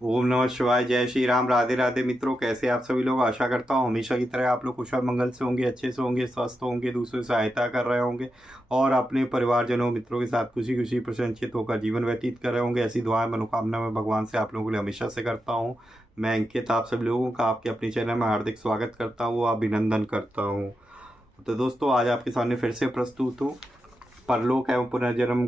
ओम नमः शिवाय। जय श्री राम। राधे राधे मित्रों, कैसे आप सभी लोग। आशा करता हूँ हमेशा की तरह आप लोग कुशल मंगल से होंगे, अच्छे से होंगे, स्वस्थ होंगे, दूसरों की सहायता कर रहे होंगे और अपने परिवारजनों मित्रों के साथ खुशी खुशी प्रसन्नचित होकर जीवन व्यतीत कर रहे होंगे। ऐसी दुआएं मनोकामना मैं भगवान से आप लोगों के लिए हमेशा से करता हूँ। मैं अंकित आप सभी लोगों का आपके अपने चैनल में हार्दिक स्वागत करता हूँ, अभिनंदन करता हूँ। तो दोस्तों, आज आपके सामने फिर से प्रस्तुत हूँ परलोक एवं पुनर्जन्म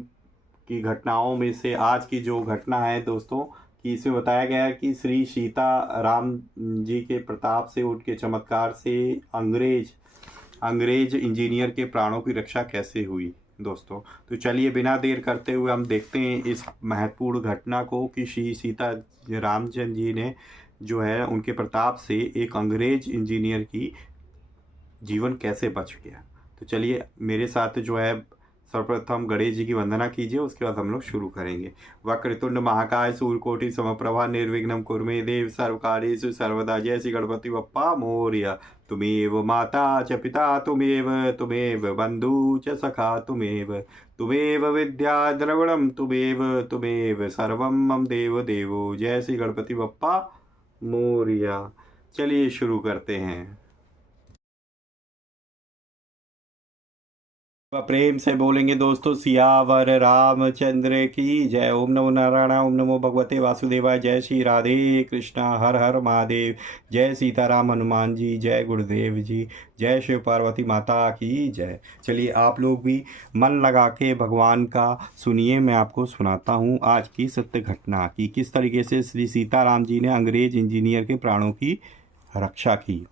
की घटनाओं में से आज की जो घटना है दोस्तों, कि इसमें बताया गया है कि श्री सीता राम जी के प्रताप से, उनके चमत्कार से अंग्रेज इंजीनियर के प्राणों की रक्षा कैसे हुई दोस्तों। तो चलिए बिना देर करते हुए हम देखते हैं इस महत्वपूर्ण घटना को कि श्री सीता रामचंद्र जी ने जो है उनके प्रताप से एक अंग्रेज इंजीनियर की जीवन कैसे बच गया। तो चलिए मेरे साथ जो है सर्वप्रथम गणेश जी की वंदना कीजिए, उसके बाद हम लोग शुरू करेंगे। वक्रतुंड महाकाय सूर्यकोटि समप्रभा निर्विघ्नं कुरु मे देव सर्वकार्येषु सर्वदा। जय श्री गणपति बप्पा मोरया। तुमेव माता च पिता तुमेव बंधु च सखा तुमेव विद्या द्रविणं तुमेव सर्वं मम देव देवो। जय श्री गणपति बप्पा मोरया। चलिए शुरू करते हैं। प्रेम से बोलेंगे दोस्तों, सियावर रामचंद्र की जय। ओम नमो नारायण, ओम नमो भगवते वासुदेवाय। जय श्री राधे कृष्णा, हर हर महादेव। जय सीताराम हनुमान जी, जय गुरुदेव जी, जय शिव पार्वती माता की जय। चलिए आप लोग भी मन लगा के भगवान का सुनिए। मैं आपको सुनाता हूँ आज की सत्य घटना कि किस तरीके से श्री सीताराम जी ने अंग्रेज इंजीनियर के प्राणों की रक्षा की।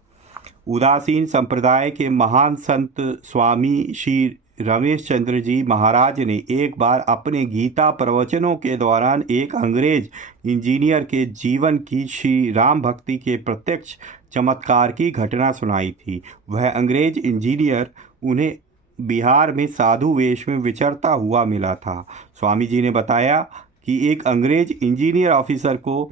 उदासीन संप्रदाय के महान संत स्वामी श्री रमेश चंद्र जी महाराज ने एक बार अपने गीता प्रवचनों के दौरान एक अंग्रेज इंजीनियर के जीवन की श्री राम भक्ति के प्रत्यक्ष चमत्कार की घटना सुनाई थी। वह अंग्रेज इंजीनियर उन्हें बिहार में साधु वेश में विचरता हुआ मिला था। स्वामी जी ने बताया कि एक अंग्रेज इंजीनियर ऑफिसर को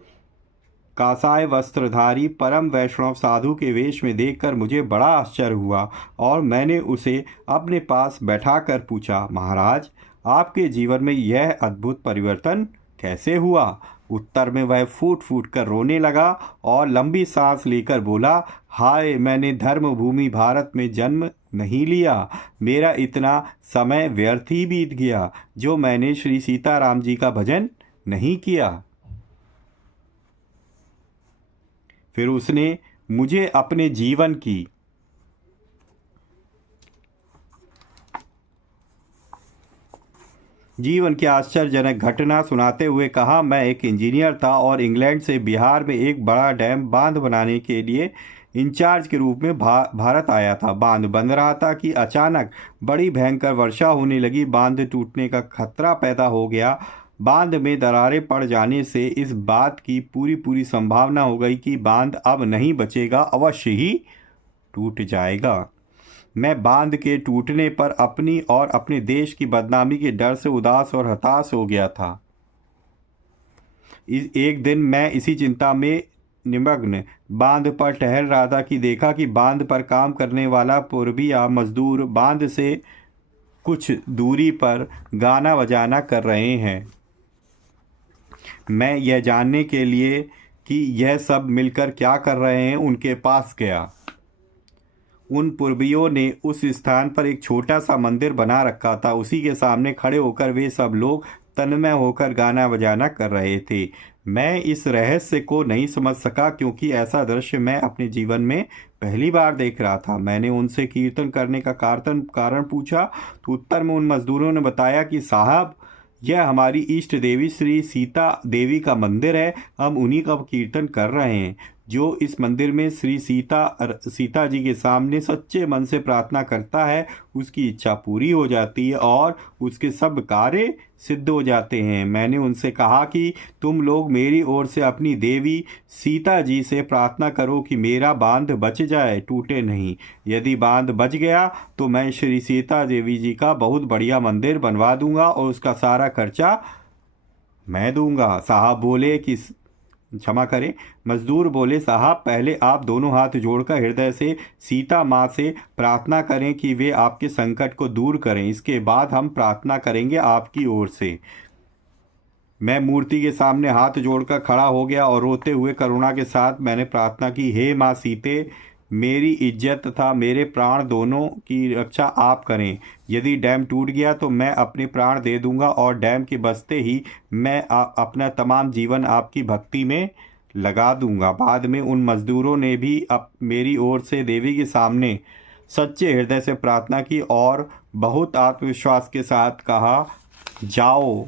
कासाय वस्त्रधारी परम वैष्णव साधु के वेश में देखकर मुझे बड़ा आश्चर्य हुआ और मैंने उसे अपने पास बैठाकर पूछा, महाराज आपके जीवन में यह अद्भुत परिवर्तन कैसे हुआ। उत्तर में वह फूट फूट कर रोने लगा और लंबी सांस लेकर बोला, हाय मैंने धर्म भूमि भारत में जन्म नहीं लिया। मेरा इतना समय व्यर्थ ही बीत गया जो मैंने श्री सीताराम जी का भजन नहीं किया। फिर उसने मुझे अपने जीवन की आश्चर्यजनक घटना सुनाते हुए कहा, मैं एक इंजीनियर था और इंग्लैंड से बिहार में एक बड़ा डैम बांध बनाने के लिए इंचार्ज के रूप में भारत आया था। बांध बन रहा था कि अचानक बड़ी भयंकर वर्षा होने लगी। बांध टूटने का खतरा पैदा हो गया। बांध में दरारें पड़ जाने से इस बात की पूरी संभावना हो गई कि बांध अब नहीं बचेगा, अवश्य ही टूट जाएगा। मैं बांध के टूटने पर अपनी और अपने देश की बदनामी के डर से उदास और हताश हो गया था। एक दिन मैं इसी चिंता में निमग्न बांध पर टहल रहा था कि देखा कि बांध पर काम करने वाला पूर्विया मजदूर बांध से कुछ दूरी पर गाना बजाना कर रहे हैं। मैं यह जानने के लिए कि यह सब मिलकर क्या कर रहे हैं उनके पास गया। उन पूर्वियों ने उस स्थान पर एक छोटा सा मंदिर बना रखा था। उसी के सामने खड़े होकर वे सब लोग तन्मय होकर गाना बजाना कर रहे थे। मैं इस रहस्य को नहीं समझ सका क्योंकि ऐसा दृश्य मैं अपने जीवन में पहली बार देख रहा था। मैंने उनसे कीर्तन करने का कारण पूछा तो उत्तर में उन मजदूरों ने बताया कि साहब यह हमारी इष्ट देवी श्री सीता देवी का मंदिर है, हम उन्हीं का कीर्तन कर रहे हैं। जो इस मंदिर में श्री सीता जी के सामने सच्चे मन से प्रार्थना करता है उसकी इच्छा पूरी हो जाती है और उसके सब कार्य सिद्ध हो जाते हैं। मैंने उनसे कहा कि तुम लोग मेरी ओर से अपनी देवी सीता जी से प्रार्थना करो कि मेरा बांध बच जाए, टूटे नहीं। यदि बांध बच गया तो मैं श्री सीता देवी जी का बहुत बढ़िया मंदिर बनवा दूंगा और उसका सारा खर्चा मैं दूंगा। साहब बोले कि क्षमा करें, मजदूर बोले, साहब पहले आप दोनों हाथ जोड़कर हृदय से सीता माँ से प्रार्थना करें कि वे आपके संकट को दूर करें, इसके बाद हम प्रार्थना करेंगे आपकी ओर से। मैं मूर्ति के सामने हाथ जोड़कर खड़ा हो गया और रोते हुए करुणा के साथ मैंने प्रार्थना की, हे माँ सीते, मेरी इज्जत तथा मेरे प्राण दोनों की रक्षा आप करें। यदि डैम टूट गया तो मैं अपने प्राण दे दूंगा और डैम के बसते ही मैं अपना तमाम जीवन आपकी भक्ति में लगा दूंगा। बाद में उन मजदूरों ने भी अब मेरी ओर से देवी के सामने सच्चे हृदय से प्रार्थना की और बहुत आत्मविश्वास के साथ कहा, जाओ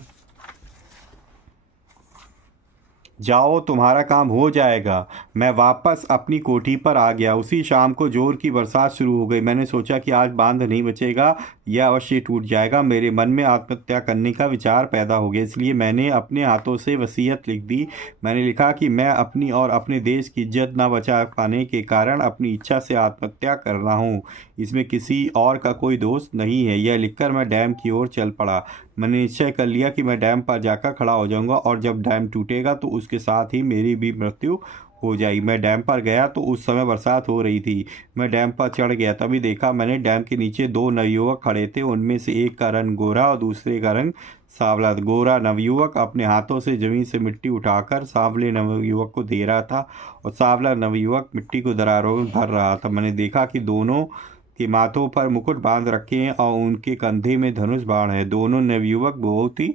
जाओ, तुम्हारा काम हो जाएगा। मैं वापस अपनी कोठी पर आ गया। उसी शाम को जोर की बरसात शुरू हो गई। मैंने सोचा कि आज बांध नहीं बचेगा, यह अवश्य टूट जाएगा। मेरे मन में आत्महत्या करने का विचार पैदा हो गया, इसलिए मैंने अपने हाथों से वसीयत लिख दी। मैंने लिखा कि मैं अपनी और अपने देश की इज्जत न बचा पाने के कारण अपनी इच्छा से आत्महत्या कर रहा हूँ। इसमें किसी और का कोई दोष नहीं है। यह लिखकर मैं डैम की ओर चल पड़ा। मैंने निश्चय कर लिया कि मैं डैम पर जाकर खड़ा हो जाऊंगा और जब डैम टूटेगा तो उसके साथ ही मेरी भी मृत्यु हो जाएगी। मैं डैम पर गया तो उस समय बरसात हो रही थी। मैं डैम पर चढ़ गया, तभी देखा मैंने डैम के नीचे दो नवयुवक खड़े थे। उनमें से एक का रंग गोरा और दूसरे का रंग सांवला। गोरा नवयुवक अपने हाथों से जमीन से मिट्टी उठाकर सांवले नवयुवक को दे रहा था और सांवला नवयुवक मिट्टी को दरारों में भर रहा था। मैंने देखा कि दोनों के माथों पर मुकुट बांध रखे हैं और उनके कंधे में धनुष बाण है। दोनों नवयुवक बहुत ही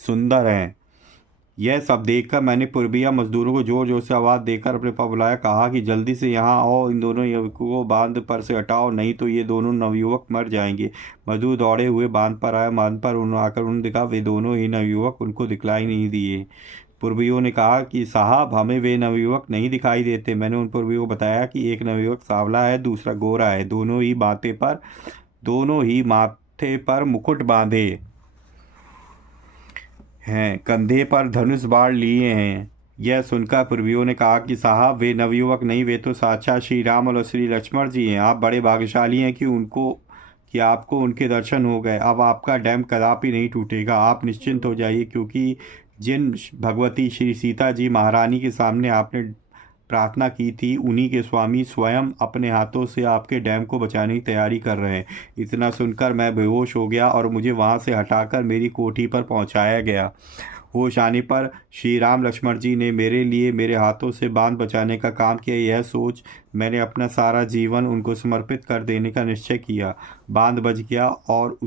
सुंदर हैं। यह सब देखकर मैंने पूर्विया मजदूरों को जोर जोर से आवाज़ देकर अपने पास बुलाया, कहा कि जल्दी से यहाँ आओ, इन दोनों युवकों को बांध पर से हटाओ, नहीं तो ये दोनों नवयुवक मर जाएंगे। मजदूर दौड़े हुए बांध पर आए। बांध पर आकर उन्होंने देखा वे दोनों ही नवयुवक उनको दिखलाई नहीं दिए। पूर्वियों ने कहा कि साहब, हमें वे नवयुवक नहीं दिखाई देते। मैंने उन पूर्वियों को बताया कि एक नवयुवक सांवला है, दूसरा गोरा है। दोनों ही माथे पर मुकुट बांधे हैं, कंधे पर धनुष बाण लिए हैं। यह सुनकर पूर्वियों ने कहा कि साहब, वे नवयुवक नहीं, वे तो साक्षात श्री राम और श्री लक्ष्मण जी हैं। आप बड़े भाग्यशाली हैं कि आपको उनके दर्शन हो गए। अब आपका डैम कदापि नहीं टूटेगा। आप निश्चिंत हो जाइए, क्योंकि जिन भगवती श्री सीता जी महारानी के सामने आपने प्रार्थना की थी, उन्हीं के स्वामी स्वयं अपने हाथों से आपके डैम को बचाने की तैयारी कर रहे हैं। इतना सुनकर मैं बेहोश हो गया और मुझे वहाँ से हटाकर मेरी कोठी पर पहुँचाया गया। होश आने पर श्री राम लक्ष्मण जी ने मेरे लिए मेरे हाथों से बांध बचाने का काम किया। यह सोच मैंने अपना सारा जीवन उनको समर्पित कर देने का निश्चय किया। बांध बच गया और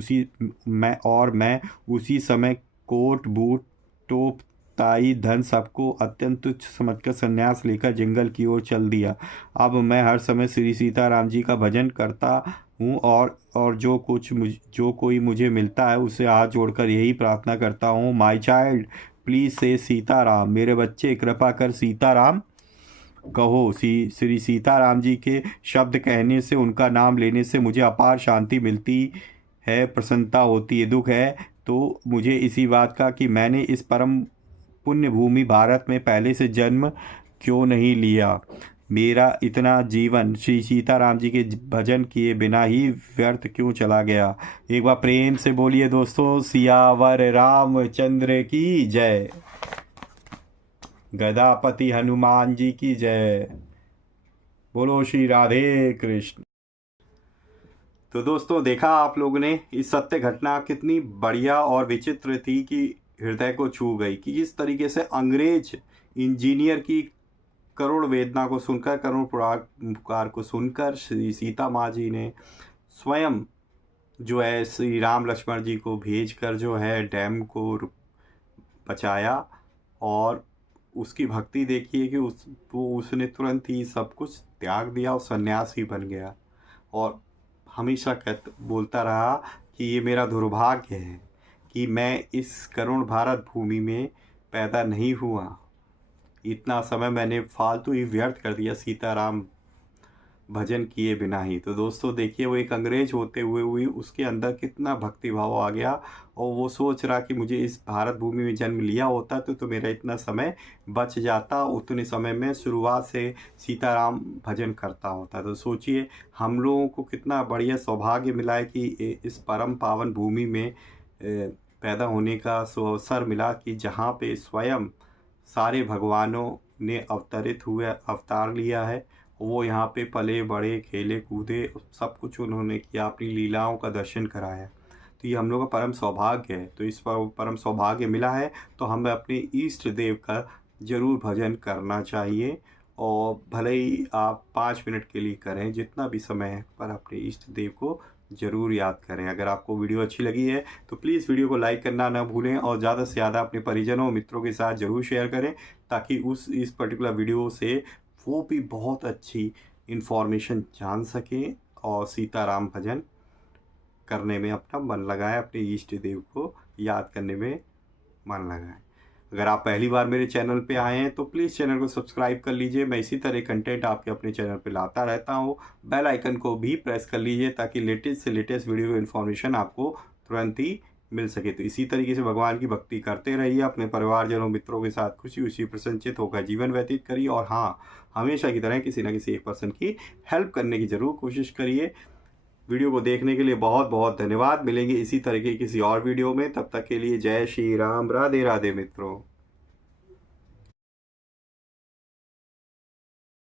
मैं उसी समय कोट बूट टोप ताई धन सबको अत्यंत तुच्छ समझकर संन्यास लेकर जंगल की ओर चल दिया। अब मैं हर समय श्री सीताराम जी का भजन करता हूँ और जो कोई मुझे मिलता है उसे हाथ जोड़कर यही प्रार्थना करता हूँ, माई चाइल्ड प्लीज से सीताराम, मेरे बच्चे कृपा कर सीताराम कहो। श्री सीताराम जी के शब्द कहने से, उनका नाम लेने से मुझे अपार शांति मिलती है, प्रसन्नता होती है। दुख है तो मुझे इसी बात का कि मैंने इस परम पुण्य भूमि भारत में पहले से जन्म क्यों नहीं लिया। मेरा इतना जीवन श्री सीताराम जी के भजन किए बिना ही व्यर्थ क्यों चला गया। एक बार प्रेम से बोलिए दोस्तों, सियावर रामचंद्र की जय। गदापति हनुमान जी की जय। बोलो श्री राधे कृष्ण। तो दोस्तों, देखा आप लोगों ने इस सत्य घटना कितनी बढ़िया और विचित्र थी कि हृदय को छू गई, कि किस तरीके से अंग्रेज इंजीनियर की करुण वेदना को सुनकर, करुण पुकार को सुनकर श्री सीता माँ जी ने स्वयं जो है श्री राम लक्ष्मण जी को भेजकर जो है डैम को बचाया। और उसकी भक्ति देखिए कि उसने तुरंत ही सब कुछ त्याग दिया और सन्यासी बन गया और हमेशा बोलता रहा कि ये मेरा दुर्भाग्य है कि मैं इस करुण भारत भूमि में पैदा नहीं हुआ। इतना समय मैंने फालतू ही व्यर्थ कर दिया सीताराम भजन किए बिना ही। तो दोस्तों देखिए, वो एक अंग्रेज होते हुए उसके अंदर कितना भक्ति भाव आ गया और वो सोच रहा कि मुझे इस भारत भूमि में जन्म लिया होता तो मेरा इतना समय बच जाता, उतने समय में शुरुआत से सीताराम भजन करता होता। तो सोचिए हम लोगों को कितना बढ़िया सौभाग्य मिला है कि इस परम पावन भूमि में पैदा होने का अवसर मिला, कि जहाँ पे स्वयं सारे भगवानों ने अवतार लिया है। वो यहाँ पे पले बड़े, खेले कूदे, सब कुछ उन्होंने किया, अपनी लीलाओं का दर्शन कराया। तो ये हम लोग का परम सौभाग्य है। तो इस परम सौभाग्य मिला है तो हमें अपने इष्ट देव का ज़रूर भजन करना चाहिए। और भले ही आप 5 मिनट के लिए करें, जितना भी समय है, पर अपने इष्ट देव को ज़रूर याद करें। अगर आपको वीडियो अच्छी लगी है तो प्लीज़ वीडियो को लाइक करना ना भूलें और ज़्यादा से ज़्यादा अपने परिजनों और मित्रों के साथ ज़रूर शेयर करें, ताकि इस पर्टिकुलर वीडियो से वो भी बहुत अच्छी इन्फॉर्मेशन जान सकें और सीताराम भजन करने में अपना मन लगाएं, अपने इष्ट देव को याद करने में मन लगाएं। अगर आप पहली बार मेरे चैनल पे आए हैं तो प्लीज़ चैनल को सब्सक्राइब कर लीजिए। मैं इसी तरह कंटेंट आपके अपने चैनल पे लाता रहता हूँ। बेल आइकन को भी प्रेस कर लीजिए ताकि लेटेस्ट से लेटेस्ट वीडियो इन्फॉर्मेशन आपको तुरंत ही मिल सके। तो इसी तरीके से भगवान की भक्ति करते रहिए, अपने परिवारजनों मित्रों के साथ खुशी खुशी प्रसन्नचित होकर जीवन व्यतीत करिए। और हाँ, हमेशा की तरह किसी न किसी एक पर्सन की हेल्प करने की ज़रूर कोशिश करिए। वीडियो को देखने के लिए बहुत बहुत धन्यवाद। मिलेंगे इसी तरह के किसी और वीडियो में, तब तक के लिए जय श्री राम, राधे राधे मित्रों।